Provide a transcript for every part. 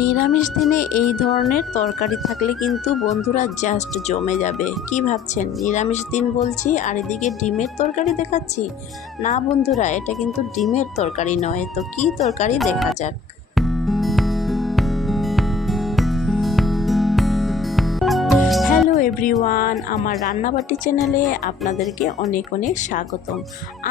নিরামিষ দিনে এই ধরনের তরকারি থাকলে কিন্তু বন্ধুরা জাস্ট জমে যাবে। কি ভাবছেন নিরামিষ দিন বলছি আর এদিকে ডিমের তরকারি দেখাচ্ছি? না বন্ধুরা, এটা কিন্তু ডিমের তরকারি নয়। তো কি তরকারি দেখা যাক। হ্যালো এভরিওয়ান, আমার রান্নাবাটি চ্যানেলে আপনাদেরকে অনেক অনেক স্বাগতম।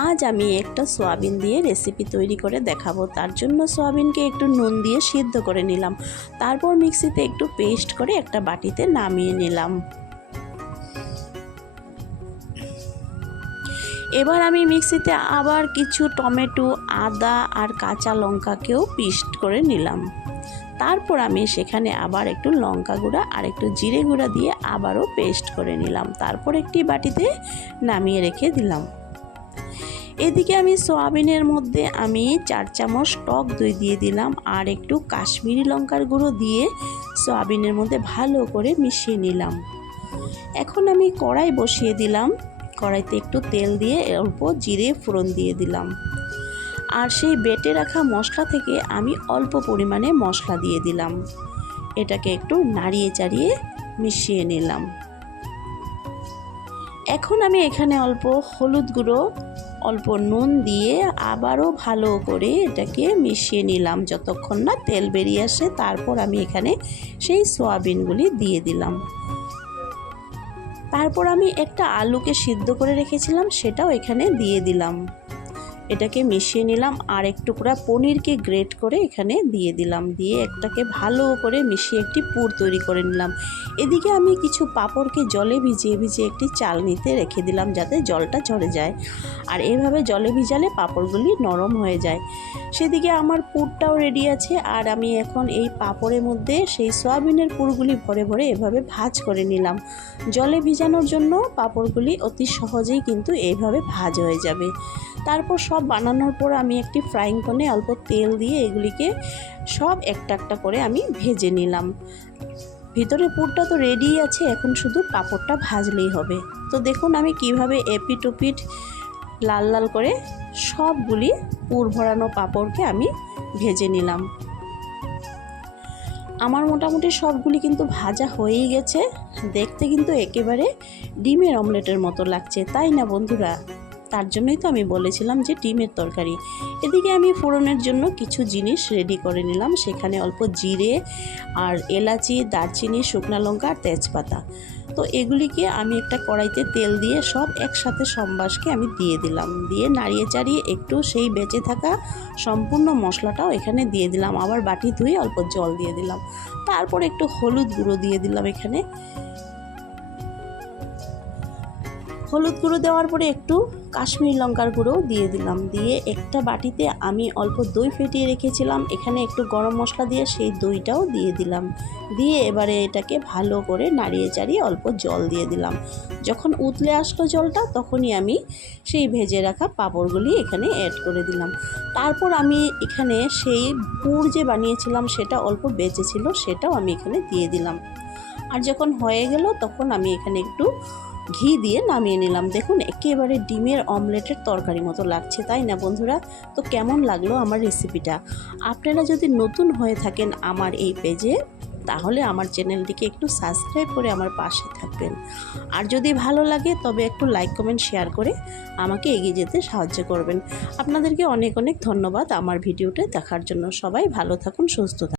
আজ আমি একটা সয়াবিন দিয়ে রেসিপি তৈরি করে দেখাবো। তার জন্য সয়াবিনকে একটু নুন দিয়ে সিদ্ধ করে নিলাম, তারপর মিক্সিতে একটু পেস্ট করে একটা বাটিতে নামিয়ে নিলাম। এবার আমি মিক্সিতে আবার কিছু টমেটো, আদা আর কাঁচা লঙ্কাকেও পেস্ট করে নিলাম। তারপর আমি সেখানে আবার একটু লঙ্কা গুঁড়া আর একটু জিরে গুঁড়া দিয়ে আবারও পেস্ট করে নিলাম। তারপর একটি বাটিতে নামিয়ে রেখে দিলাম। এদিকে আমি সয়াবিনের মধ্যে আমি 4 চামচ টক দই দিয়ে দিলাম আর একটু কাশ্মীরি লঙ্কার গুঁড়ো দিয়ে সয়াবিনের মধ্যে ভালো করে মিশিয়ে নিলাম। এখন আমি কড়াই বসিয়ে দিলাম। কড়াইতে একটু তেল দিয়ে অল্প জিরে ফোড়ন দিয়ে দিলাম। আর সেই বেটে রাখা মশলা থেকে আমি অল্প পরিমাণে মশলা দিয়ে দিলাম। এটাকে একটু নাড়িয়ে চাড়িয়ে মিশিয়ে নিলাম। এখন আমি এখানে অল্প হলুদ গুঁড়ো, অল্প নুন দিয়ে আবারও ভালো করে এটাকে মিশিয়ে নিলাম যতক্ষণ না তেল বেরিয়ে আসে। তারপর আমি এখানে সেই সয়াবিনগুলি দিয়ে দিলাম। তারপর আমি একটা আলুকে সিদ্ধ করে রেখেছিলাম, সেটাও এখানে দিয়ে দিলাম। এটাকে মিশিয়ে নিলাম আর এক টুকরা পনিরকে গ্রেট করে এখানে দিয়ে দিলাম। দিয়ে একটাকে ভালো করে মিশিয়ে একটি পুর তৈরি করে নিলাম। এদিকে আমি কিছু পাঁপড়কে জলে ভিজিয়ে একটি চালনিতে রেখে দিলাম যাতে জলটা ঝরে যায়। আর এভাবে জলে ভিজালে পাঁপড়গুলি নরম হয়ে যায়। সেদিকে আমার পুরটাও রেডি আছে। আর আমি এখন এই পাঁপড়ের মধ্যে সেই সয়াবিনের পুরগুলি ভরে ভরে এভাবে ভাজ করে নিলাম। জলে ভিজানোর জন্য পাঁপড়গুলি অতি সহজেই কিন্তু এইভাবে ভাজ হয়ে যাবে। তারপর সব বানানোর পর আমি একটি ফ্রাইং প্যানে অল্প তেল দিয়ে এগুলিকে সব একটা একটা করে আমি ভেজে নিলাম। ভিতরে পুরটা তো রেডি আছে, এখন শুধু পাঁপড়টা ভাজলেই হবে। তো দেখুন আমি কিভাবে এপিট ওপিট লাল লাল করে সবগুলি পুর ভরানো পাঁপড়কে আমি ভেজে নিলাম। আমার মোটামুটি সবগুলি কিন্তু ভাজা হয়েই গেছে। দেখতে কিন্তু একেবারে ডিমের অমলেটের মতো লাগছে, তাই না বন্ধুরা? তার জন্যই তো আমি বলেছিলাম যে ডিমের তরকারি। এদিকে আমি ফোড়নের জন্য কিছু জিনিস রেডি করে নিলাম। সেখানে অল্প জিরে আর এলাচি, দারচিনি, শুকনো লঙ্কা আর তেজপাতা। তো এগুলিকে আমি একটা কড়াইতে তেল দিয়ে সব একসাথে সম্বাসকে আমি দিয়ে দিলাম। দিয়ে নাড়িয়ে চাড়িয়ে একটু সেই বেঁচে থাকা সম্পূর্ণ মশলাটাও এখানে দিয়ে দিলাম। আবার বাটি ধুয়ে অল্প জল দিয়ে দিলাম। তারপর একটু হলুদ গুঁড়ো দিয়ে দিলাম। এখানে হলুদ গুঁড়ো দেওয়ার পরে একটু কাশ্মীরি লঙ্কার গুঁড়োও দিয়ে দিলাম। দিয়ে একটা বাটিতে আমি অল্প দই ফেটিয়ে রেখেছিলাম, এখানে একটু গরম মশলা দিয়ে সেই দইটাও দিয়ে দিলাম। দিয়ে এবারে এটাকে ভালো করে নাড়িয়ে চাড়িয়ে অল্প জল দিয়ে দিলাম। যখন উতলে আসলো জলটা, তখনই আমি সেই ভেজে রাখা পাঁপড়গুলি এখানে অ্যাড করে দিলাম। তারপর আমি এখানে সেই পুর যে বানিয়েছিলাম সেটা অল্প বেঁচে ছিল, সেটাও আমি এখানে দিয়ে দিলাম। আর যখন হয়ে গেল তখন আমি এখানে একটু ঘি দিয়ে নামিয়ে নিলাম। দেখুন একেবারে ডিমের অমলেটের তরকারি মতো লাগছে, তাই না বন্ধুরা? তো কেমন লাগলো আমার রেসিপিটা? আপনারা যদি নতুন হয়ে থাকেন আমার এই পেজে, তাহলে আমার চ্যানেলটিকে একটু সাবস্ক্রাইব করে আমার পাশে থাকবেন। আর যদি ভালো লাগে তবে একটু লাইক কমেন্ট শেয়ার করে আমাকে এগিয়ে যেতে সাহায্য করবেন। আপনাদেরকে অনেক অনেক ধন্যবাদ আমার ভিডিওটা দেখার জন্য। সবাই ভালো থাকুন, সুস্থ থাকুন।